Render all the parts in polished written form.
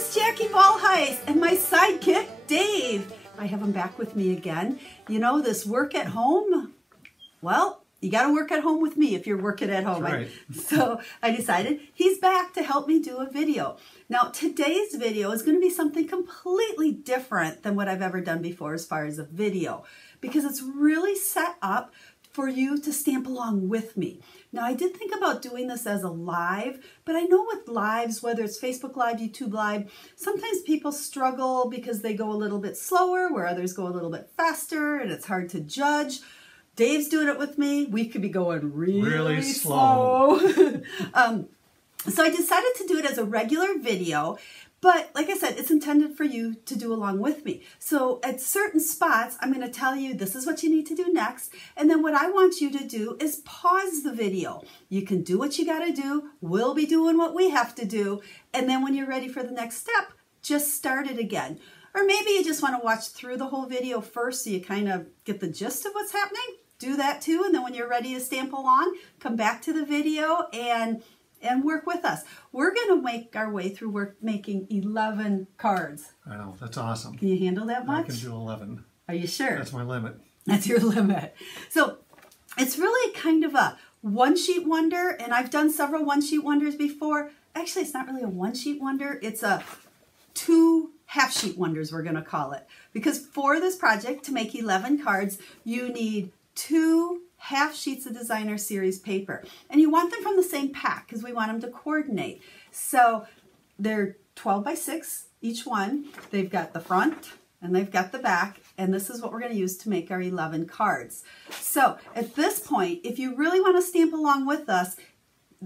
is Jackie Bolhuis and my sidekick, Dave. I have him back with me again. You know, this work at home, well, you got to work at home with me if you're working at home. Right. So I decided he's back to help me do a video. Now, today's video is going to be something completely different than what I've ever done before as far as a video, because it's really set up for you to stamp along with me. Now, I did think about doing this as a live, but I know with lives, whether it's Facebook Live, YouTube Live, sometimes people struggle because they go a little bit slower, where others go a little bit faster, and it's hard to judge. Dave's doing it with me. We could be going really slow. So I decided to do it as a regular video, but like I said, it's intended for you to do along with me. So at certain spots, I'm going to tell you this is what you need to do next. And then what I want you to do is pause the video. You can do what you got to do. We'll be doing what we have to do. And then when you're ready for the next step, just start it again. Or maybe you just want to watch through the whole video first so you kind of get the gist of what's happening. Do that too. And then when you're ready to stamp along, come back to the video and work with us. We're going to make our way through making 11 cards. I know, that's awesome. Can you handle that much? I can do 11. Are you sure? That's my limit. That's your limit. So it's really kind of a one-sheet wonder, and I've done several one-sheet wonders before. Actually, it's not really a one-sheet wonder. It's a 2 half-sheet wonders, we're going to call it. Because for this project, to make 11 cards, you need 2 half sheets of designer series paper, and you want them from the same pack because we want them to coordinate. So they're 12 by 6 each one. They've got the front and they've got the back, and this is what we're going to use to make our 11 cards. So at this point, if you really want to stamp along with us,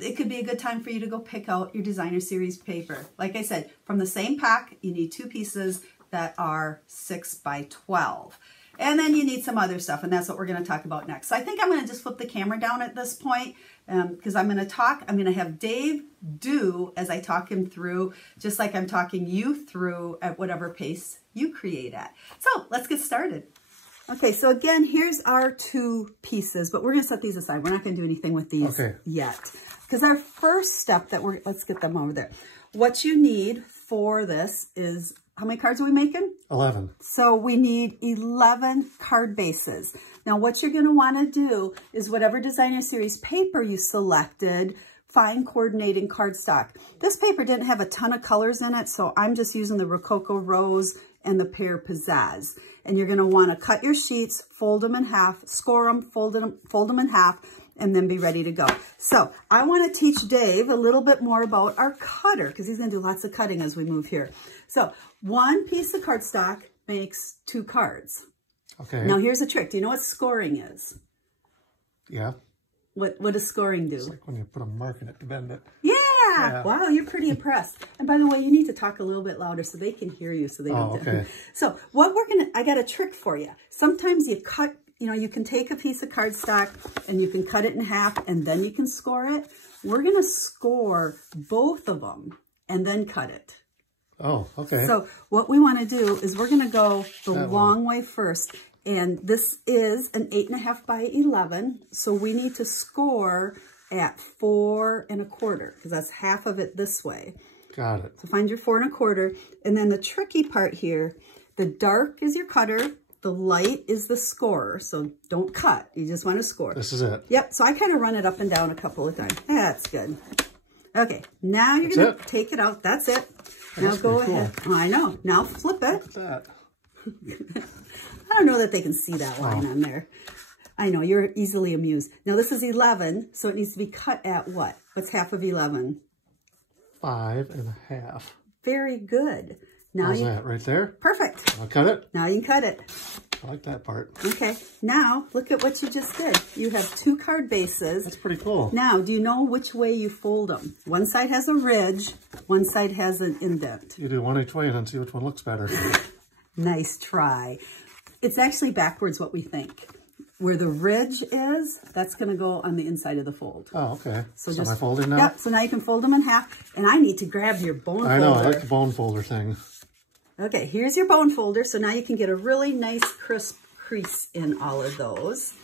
it could be a good time for you to go pick out your designer series paper. Like I said, from the same pack, you need 2 pieces that are 6 by 12. And then you need some other stuff, and that's what we're going to talk about next. So I think I'm going to just flip the camera down at this point because I'm going to talk. I'm going to have Dave do as I talk him through, just like I'm talking you through at whatever pace you create at. So let's get started. Okay, so again, here's our 2 pieces, but we're going to set these aside. We're not going to do anything with these yet. Because our first step let's get them over there. What you need for this is, how many cards are we making? 11. So we need 11 card bases. Now what you're going to want to do is whatever designer series paper you selected, find coordinating cardstock. This paper didn't have a ton of colors in it, so I'm just using the Rococo Rose and the Pear Pizzazz. And you're going to want to cut your sheets, fold them in half, score them, fold them in half, and then be ready to go. So I want to teach Dave a little bit more about our cutter because he's going to do lots of cutting as we move here. So 1 piece of cardstock makes 2 cards. Okay. Now here's a trick. Do you know what scoring is? Yeah. What does scoring do? It's like when you put a mark in it to bend it. Yeah. Wow, you're pretty impressed. And by the way, you need to talk a little bit louder so they can hear you. So they don't. Okay. So I got a trick for you. Sometimes you cut. You know, you can take a piece of cardstock and you can cut it in half and then you can score it. We're going to score both of them and then cut it. Oh, okay. So what we want to do is we're going to go the long way first. And this is an 8.5 by 11. So we need to score at 4 1/4 because that's half of it this way. Got it. So find your 4 1/4. And then the tricky part here, the dark is your cutter. The light is the scorer, so don't cut. You just want to score. This is it. Yep, so I kind of run it up and down a couple of times. That's good. Okay, now you're going to take it out. That's it. Now go ahead. Cool. I know. Now flip it. What's that? I don't know that they can see that line on there. I know, you're easily amused. Now this is 11, so it needs to be cut at what? What's half of 11? 5 1/2. Very good. Now How's that, right there? Perfect. I'll cut it? Now you can cut it. I like that part. Okay, now look at what you just did. You have 2 card bases. That's pretty cool. Now, do you know which way you fold them? One side has a ridge, one side has an indent. You do one each way and then see which one looks better. Nice try. It's actually backwards what we think. Where the ridge is, that's going to go on the inside of the fold. Oh, okay. So am I folding now? Yep, so now you can fold them in half. And I need to grab your bone folder. I know, I like the bone folder thing. Okay, here's your bone folder. So now you can get a really nice crisp crease in all of those.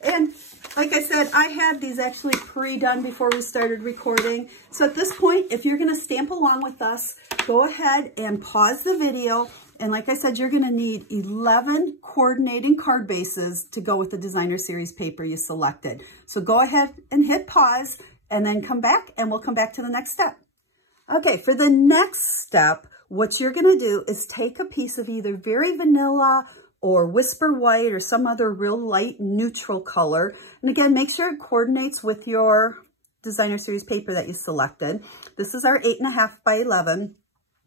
And like I said, I had these actually pre-done before we started recording. So at this point, if you're going to stamp along with us, go ahead and pause the video. And like I said, you're going to need 11 coordinating card bases to go with the designer series paper you selected. So go ahead and hit pause and then come back, and we'll come back to the next step. Okay, for the next step, what you're going to do is take a piece of either very vanilla or Whisper White or some other real light neutral color. And again, make sure it coordinates with your designer series paper that you selected. This is our 8.5 by 11.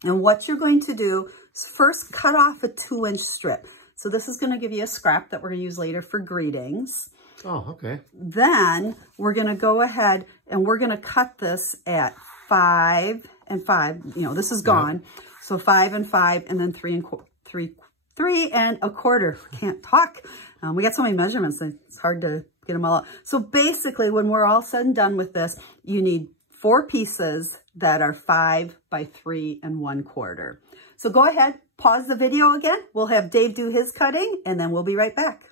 And what you're going to do is first cut off a 2-inch strip. So this is going to give you a scrap that we're going to use later for greetings. Oh, okay. Then we're going to go ahead and we're going to cut this at 5 and 5. You know, this is gone. Yep. So 5 and 5, and then 3 and a quarter. Can't talk. We got so many measurements that it's hard to get them all out. So basically, when we're all said and done with this, you need 4 pieces that are 5 by 3 1/4. So go ahead, pause the video again. We'll have Dave do his cutting, and then we'll be right back.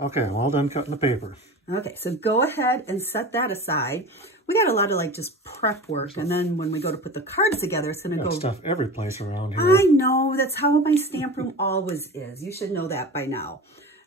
Okay, I'm all done cutting the paper. Okay, so go ahead and set that aside. We got a lot of like just prep work, and then when we go to put the cards together, it's going to go stuff every place around here. I know, that's how my stamp room always is. You should know that by now.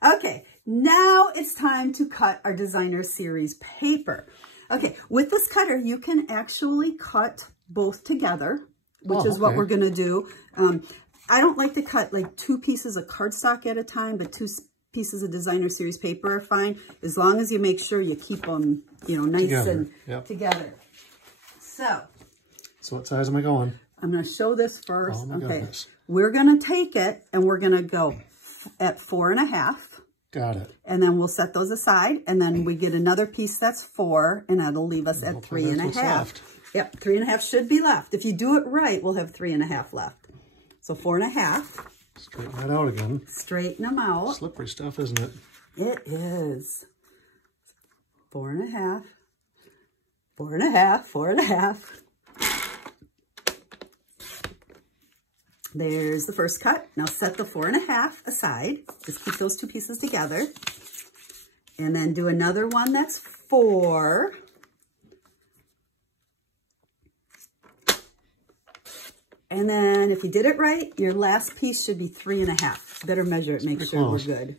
Okay, now it's time to cut our designer series paper. Okay, with this cutter, you can actually cut both together, which is what we're going to do. I don't like to cut like 2 pieces of cardstock at a time, but 2 pieces of designer series paper are fine, as long as you make sure you keep them, you know, nice together. And together. So what size am I going? I'm going to show this first. Oh my goodness. We're going to take it and we're going to go at 4.5. Got it. And then we'll set those aside, and then we get another piece that's 4, and that'll leave us at 3.5. Yep, 3.5 should be left. If you do it right, we'll have 3.5 left. So 4.5. Straighten that out again. Straighten them out. Slippery stuff, isn't it? It is. 4.5. 4.5. 4.5. There's the first cut. Now set the 4.5 aside. Just keep those 2 pieces together. And then do another one that's 4. And then if you did it right, your last piece should be 3.5. Better measure it, make sure we're good.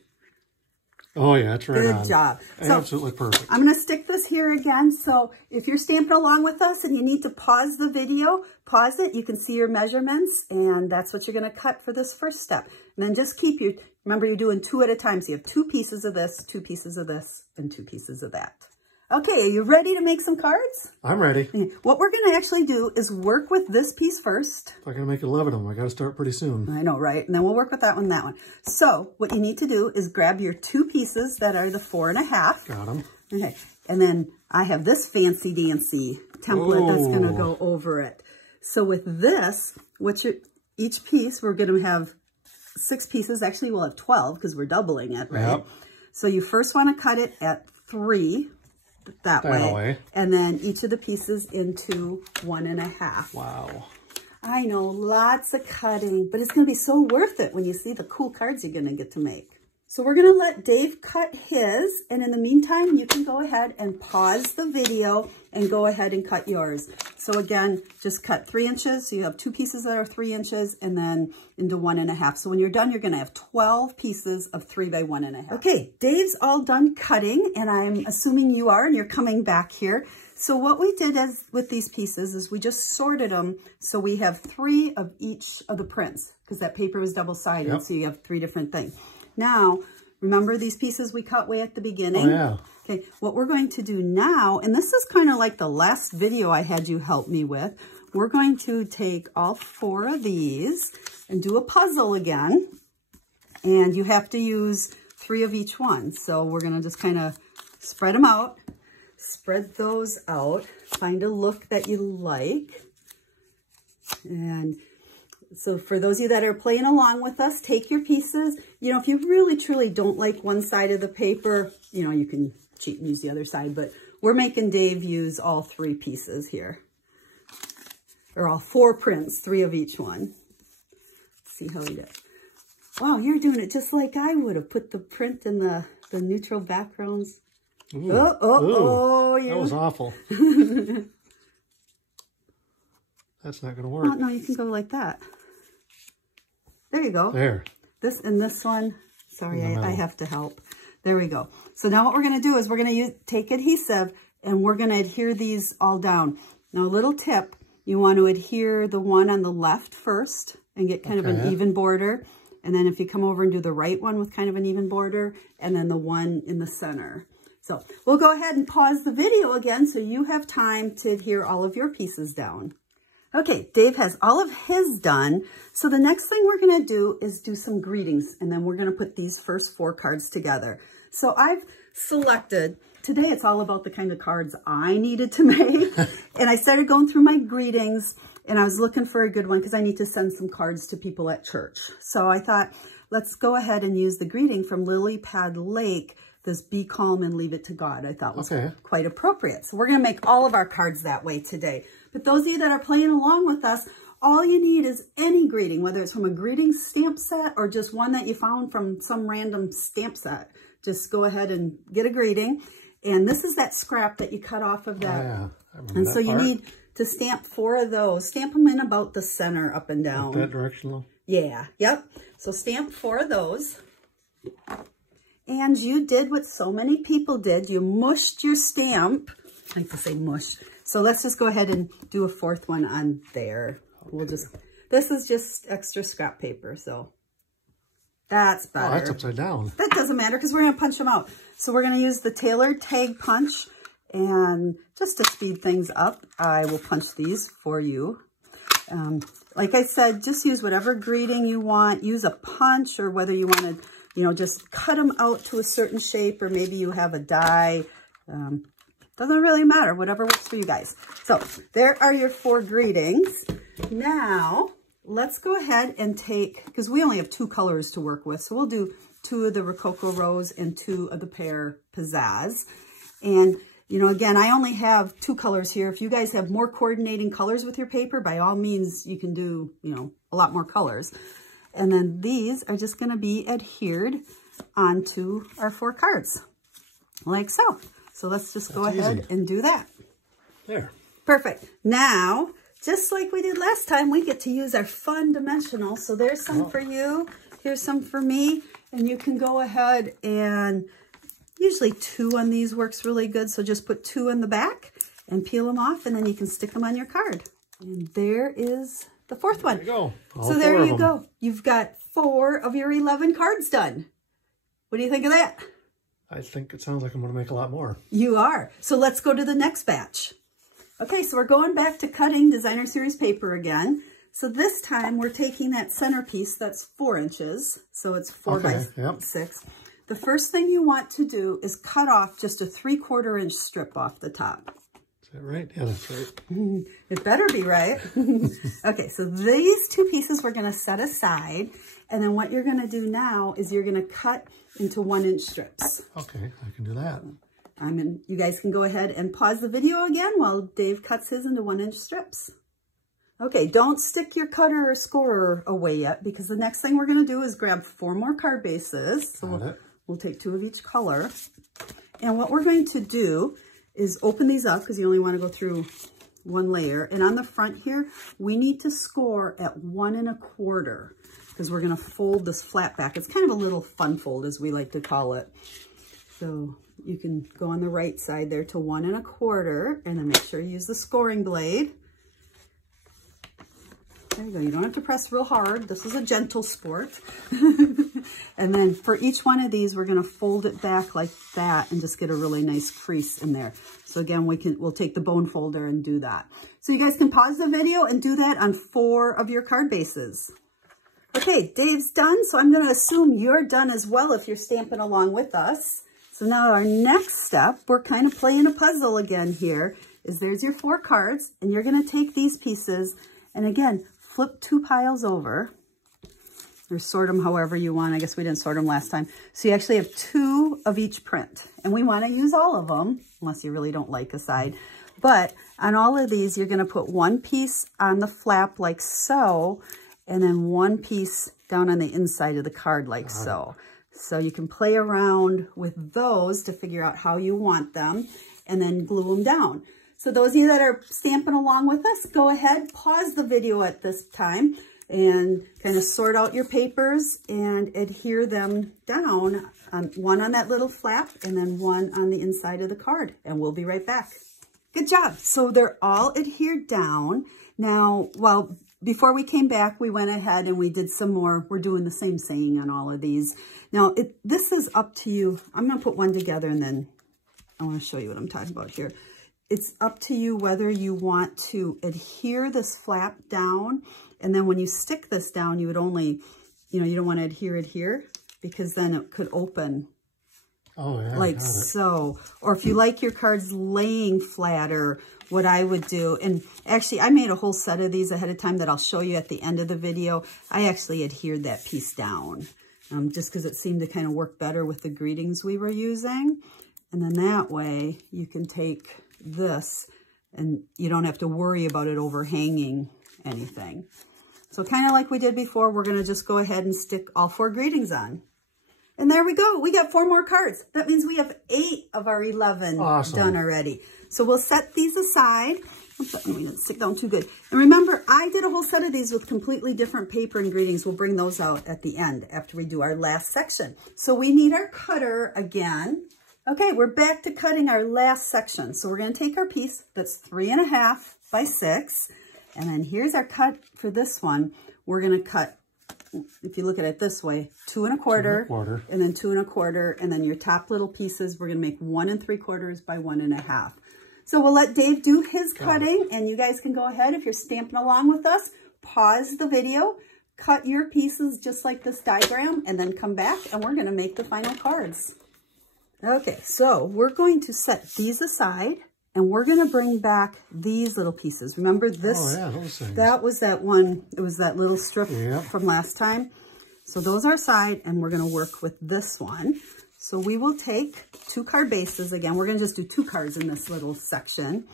Oh yeah, that's right. Good job. So absolutely perfect. I'm going to stick this here again. So if you're stamping along with us and you need to pause the video, pause it. You can see your measurements, and that's what you're going to cut for this first step. And then just keep your, remember you're doing 2 at a time. So you have 2 pieces of this, 2 pieces of this, and 2 pieces of that. Okay, are you ready to make some cards? I'm ready. What we're going to actually do is work with this piece first. If I'm going to make 11 of them, I got to start pretty soon. I know, right? And then we'll work with that one and that one. So what you need to do is grab your 2 pieces that are the 4.5. Got them. Okay, and then I have this fancy dancy template that's going to go over it. So with this, each piece, we're going to have 6 pieces. Actually, we'll have 12 because we're doubling it, right? Yep. So you first want to cut it at 3. That way. And then each of the pieces into 1.5. Wow. I know, lots of cutting, but it's going to be so worth it when you see the cool cards you're going to get to make. So we're going to let Dave cut his, and in the meantime, you can go ahead and pause the video and go ahead and cut yours. So again, just cut 3 inches. So you have 2 pieces that are 3 inches and then into 1.5. So when you're done, you're going to have 12 pieces of 3 by 1.5. Okay, Dave's all done cutting, and I'm assuming you are, and you're coming back here. So what we did with these pieces is we just sorted them so we have 3 of each of the prints, because that paper was double-sided, so you have 3 different things. Now, remember these pieces we cut way at the beginning? Oh, yeah. Okay, what we're going to do now, and this is kind of like the last video I had you help me with, we're going to take all 4 of these and do a puzzle again. And you have to use 3 of each one. So we're going to just kind of spread them out. Spread those out. Find a look that you like. And so for those of you that are playing along with us, take your pieces. You know, if you really, truly don't like one side of the paper, you know, you can cheat and use the other side. But we're making Dave use all 3 pieces here. Or all 4 prints, 3 of each one. Let's see how he does. Wow, you're doing it just like I would have. Put the print in the neutral backgrounds. Ooh. Oh, that was awful. That's not going to work. Oh, no, you can go like that. There you go. There. This and this one. Sorry, I have to help. There we go. So now what we're going to do is we're going to take adhesive and we're going to adhere these all down. Now, a little tip. You want to adhere the one on the left first and get kind of an even border. And then if you come over and do the right one with kind of an even border, and then the one in the center. So we'll go ahead and pause the video again so you have time to adhere all of your pieces down. Okay, Dave has all of his done. So the next thing we're going to do is do some greetings, and then we're going to put these first 4 cards together. So I've selected, today it's all about the kind of cards I needed to make. And I started going through my greetings, and I was looking for a good one because I need to send some cards to people at church. So I thought, let's go ahead and use the greeting from Lily Pad Lake, this Be Calm and Leave It to God. I thought was quite appropriate. So we're going to make all of our cards that way today. But those of you that are playing along with us, all you need is any greeting, whether it's from a greeting stamp set or just one that you found from some random stamp set. Just go ahead and get a greeting. And this is that scrap that you cut off of that. Oh, yeah. And so you need to stamp 4 of those. Stamp them in about the center, up and down. That directional? Yeah, yep. So stamp 4 of those. And you did what so many people did. You mushed your stamp. I like to say mush. So let's just go ahead and do a 4th one on there. We'll just, this is just extra scrap paper, so that's better. Oh, that's upside down. That doesn't matter because we're going to punch them out. So we're going to use the tailored tag punch, and just to speed things up, I will punch these for you. Like I said, just use whatever greeting you want. Use a punch, or whether you want to, you know, just cut them out to a certain shape, or maybe you have a die. Doesn't really matter, whatever works for you guys. So there are your 4 greetings. Now, let's go ahead and take, because we only have 2 colors to work with, so we'll do 2 of the Rococo Rose and 2 of the Pear Pizzazz. And, you know, again, I only have 2 colors here. If you guys have more coordinating colors with your paper, by all means, you can do, you know, a lot more colors. And then these are just going to be adhered onto our 4 cards, like so. So let's just go ahead and do that. There. Perfect. Now, just like we did last time, we get to use our fun dimensional. So there's some for you. Here's some for me. And you can go ahead and usually 2 on these works really good. So just put 2 in the back and peel them off, and then you can stick them on your card. And there is the 4th one. There you go. So there you go. You've got 4 of your 11 cards done. What do you think of that? I think it sounds like I'm going to make a lot more. You are. So let's go to the next batch. Okay, so we're going back to cutting designer series paper again. So this time we're taking that centerpiece that's 4 inches. So it's 4 by 6. The first thing you want to do is cut off just a 3/4 inch strip off the top. Is that right? Yeah, that's right. It better be right. Okay, so these 2 pieces we're going to set aside. And then what you're going to do now is you're going to cut into 1-inch strips. Okay, I can do that. You guys can go ahead and pause the video again while Dave cuts his into 1-inch strips. Okay, don't stick your cutter or scorer away yet, because the next thing we're going to do is grab 4 more card bases. So we'll take 2 of each color. And what we're going to do is open these up, because you only want to go through 1 layer. And on the front here, we need to score at 1 1/4, because we're going to fold this flat back. It's kind of a little fun fold, as we like to call it. So you can go on the right side there to 1 1/4, and then make sure you use the scoring blade. There you go. You don't have to press real hard. This is a gentle sport. And then for each one of these, we're going to fold it back like that and just get a really nice crease in there. So again, we'll take the bone folder and do that. So you guys can pause the video and do that on 4 of your card bases. Okay, Dave's done, so I'm going to assume you're done as well if you're stamping along with us. So now our next step, we're kind of playing a puzzle again here, is there's your 4 cards, and you're going to take these pieces, and again, flip 2 piles over, or sort them however you want. I guess we didn't sort them last time. So you actually have 2 of each print, and we want to use all of them, unless you really don't like a side. But on all of these, you're going to put 1 piece on the flap like so, and then 1 piece down on the inside of the card like so. So you can play around with those to figure out how you want them and then glue them down. So those of you that are stamping along with us, go ahead, pause the video at this time and kind of sort out your papers and adhere them down, one on that little flap and then one on the inside of the card. And we'll be right back. Good job. So they're all adhered down. Now, well, before we came back, we went ahead and we did some more. We're doing the same saying on all of these. Now, this is up to you. I'm going to put one together and then I want to show you what I'm talking about here. It's up to you whether you want to adhere this flap down. And then when you stick this down, you would only, you don't want to adhere because then it could open. Oh, yeah, like so. Or if you like your cards laying flatter, what I would do, and actually I made a whole set of these ahead of time that I'll show you at the end of the video. I actually adhered that piece down just because it seemed to kind of work better with the greetings we were using. And then that way you can take this and you don't have to worry about it overhanging anything. So kind of like we did before, we're going to just go ahead and stick all 4 greetings on. And there we go. We got 4 more cards. That means we have 8 of our 11 done already. So we'll set these aside. Oops, we didn't stick down too good. And remember, I did a whole set of these with completely different paper and greetings. We'll bring those out at the end after we do our last section. So we need our cutter again. Okay, we're back to cutting our last section. So we're going to take our piece that's 3.5 by 6. And then here's our cut for this one. We're going to cut, if you look at it this way, 2 1/4, and then 2 1/4, and then your top little pieces, we're going to make 1 3/4 by 1 1/2. So we'll let Dave do his cutting, and you guys can go ahead, if you're stamping along with us, pause the video, cut your pieces just like this diagram, and then come back, and we're going to make the final cards. Okay, so we're going to set these aside. And we're going to bring back these little pieces. Remember this? Oh, yeah, those things. That was that one. It was that little strip from last time. So those are aside, and we're going to work with this one. So we will take 2 card bases. Again, we're going to just do 2 cards in this little section.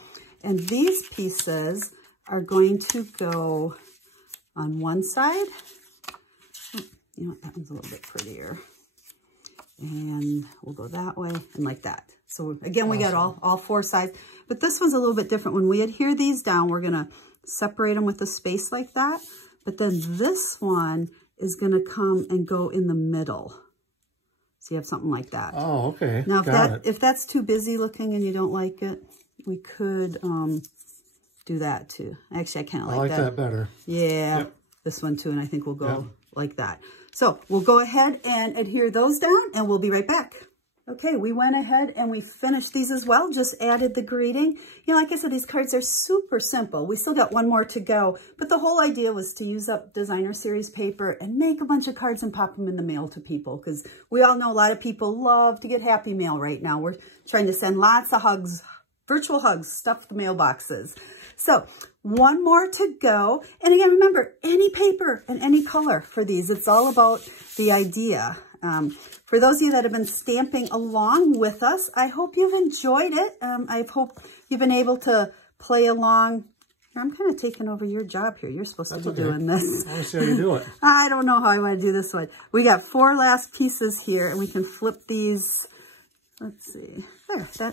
And these pieces are going to go on one side. Oh, you know what? That one's a little bit prettier. And we'll go that way and like that. So again, we got all 4 sides, but this one's a little bit different. When we adhere these down, we're going to separate them with a space like that. But then this one is going to come and go in the middle. So you have something like that. Oh, okay. Now, if that's too busy looking and you don't like it, we could do that too. Actually, I kind of like that. I like that better. Yeah, this one too. And I think we'll go like that. So we'll go ahead and adhere those down and we'll be right back. Okay, we went ahead and we finished these as well, just added the greeting. You know, like I said, these cards are super simple. We still got 1 more to go, but the whole idea was to use up designer series paper and make a bunch of cards and pop them in the mail to people, because we all know a lot of people love to get happy mail right now. We're trying to send lots of hugs, virtual hugs, stuff the mailboxes. So 1 more to go. And again, remember, any paper and any color for these. It's all about the idea. For those of you that have been stamping along with us, I hope you've enjoyed it. I hope you've been able to play along. I'm kind of taking over your job here. You're supposed to be doing this. I want to see how you do it. I don't know how I want to do this one. We got 4 last pieces here, and we can flip these. Let's see. There, I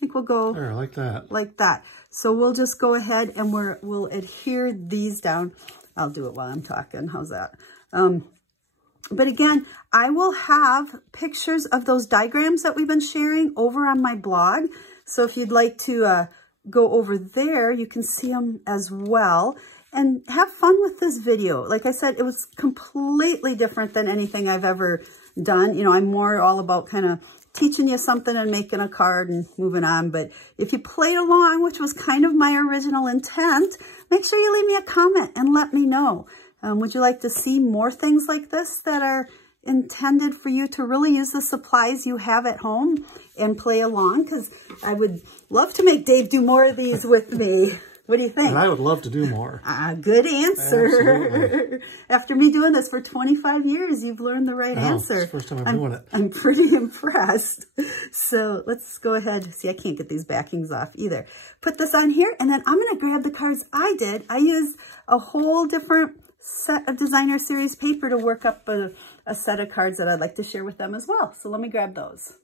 think we'll go there, like that. Like that. So we'll just go ahead and we'll adhere these down. I'll do it while I'm talking. How's that? But again, I will have pictures of those diagrams that we've been sharing over on my blog. So if you'd like to go over there, you can see them as well. And have fun with this video. Like I said, it was completely different than anything I've ever done. You know, I'm more all about kind of teaching you something and making a card and moving on. But if you played along, which was kind of my original intent, make sure you leave me a comment and let me know. Would you like to see more things like this that are intended for you to really use the supplies you have at home and play along? Because I would love to make Dave do more of these with me. What do you think? And I would love to do more. Good answer. Absolutely. After me doing this for 25 years, you've learned the right answer. It's the first time I'm doing it. I'm pretty impressed. So let's go ahead. See, I can't get these backings off either. Put this on here, and then I'm going to grab the cards I did. I used a whole different set of designer series paper to work up a set of cards that I'd like to share with them as well. So let me grab those.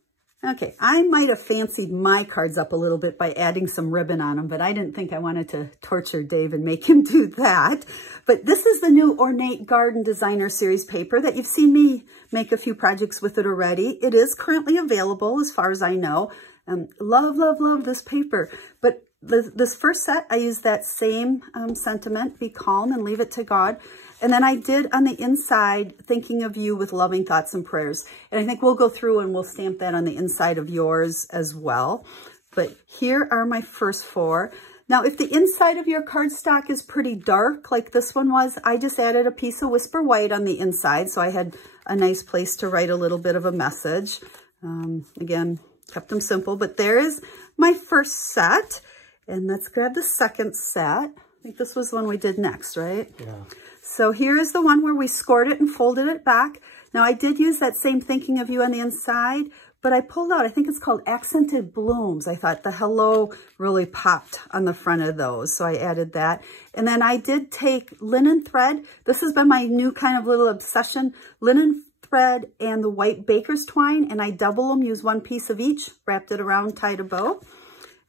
Okay, I might have fancied my cards up a little bit by adding some ribbon on them, but I didn't think I wanted to torture Dave and make him do that. But this is the new Ornate Garden Designer Series paper that you've seen me make a few projects with it already. It is currently available as far as I know. Love, love, love this paper. But this first set, I used that same sentiment, be calm and leave it to God. And then I did on the inside, thinking of you with loving thoughts and prayers. And I think we'll go through and we'll stamp that on the inside of yours as well. But here are my first 4. Now, if the inside of your cardstock is pretty dark, like this one was, I just added a piece of Whisper White on the inside. So I had a nice place to write a little bit of a message. Again, kept them simple, but there is my first set. And let's grab the second set. I think this was the one we did next, right? Yeah. So here is the one where we scored it and folded it back. Now I did use that same thinking of you on the inside, but I pulled out, I think it's called Accented Blooms. I thought the hello really popped on the front of those. So I added that. And then I did take linen thread. This has been my new kind of little obsession. Linen thread and the white baker's twine. And I double them, use one piece of each, wrapped it around, tied a bow.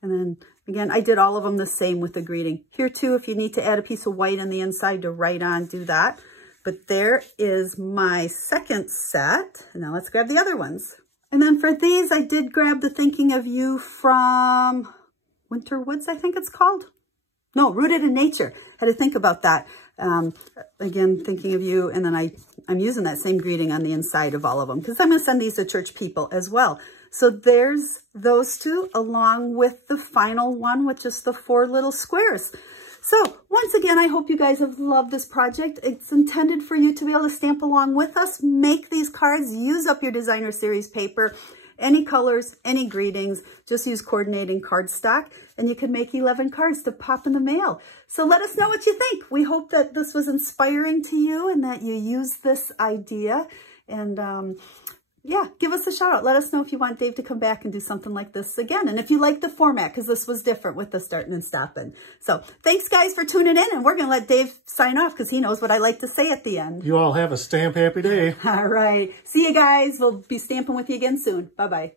And then again, I did all of them the same with the greeting. Here too, if you need to add a piece of white on the inside to write on, do that. But there is my second set. And now let's grab the other ones. And then for these, I did grab the Thinking of You from Winter Woods, I think it's called. No, Rooted in Nature. Had to think about that. Again, Thinking of You. And then I'm using that same greeting on the inside of all of them because I'm going to send these to church people as well. So there's those 2 along with the final one with just the 4 little squares. So once again, I hope you guys have loved this project. It's intended for you to be able to stamp along with us, make these cards, use up your designer series paper, any colors, any greetings, just use coordinating cardstock and you can make 11 cards to pop in the mail. So let us know what you think. We hope that this was inspiring to you and that you use this idea and, yeah, give us a shout out. Let us know if you want Dave to come back and do something like this again. And if you like the format, because this was different with the starting and stopping. So thanks, guys, for tuning in. And we're going to let Dave sign off because he knows what I like to say at the end. You all have a stamp happy day. All right. See you guys. We'll be stamping with you again soon. Bye-bye.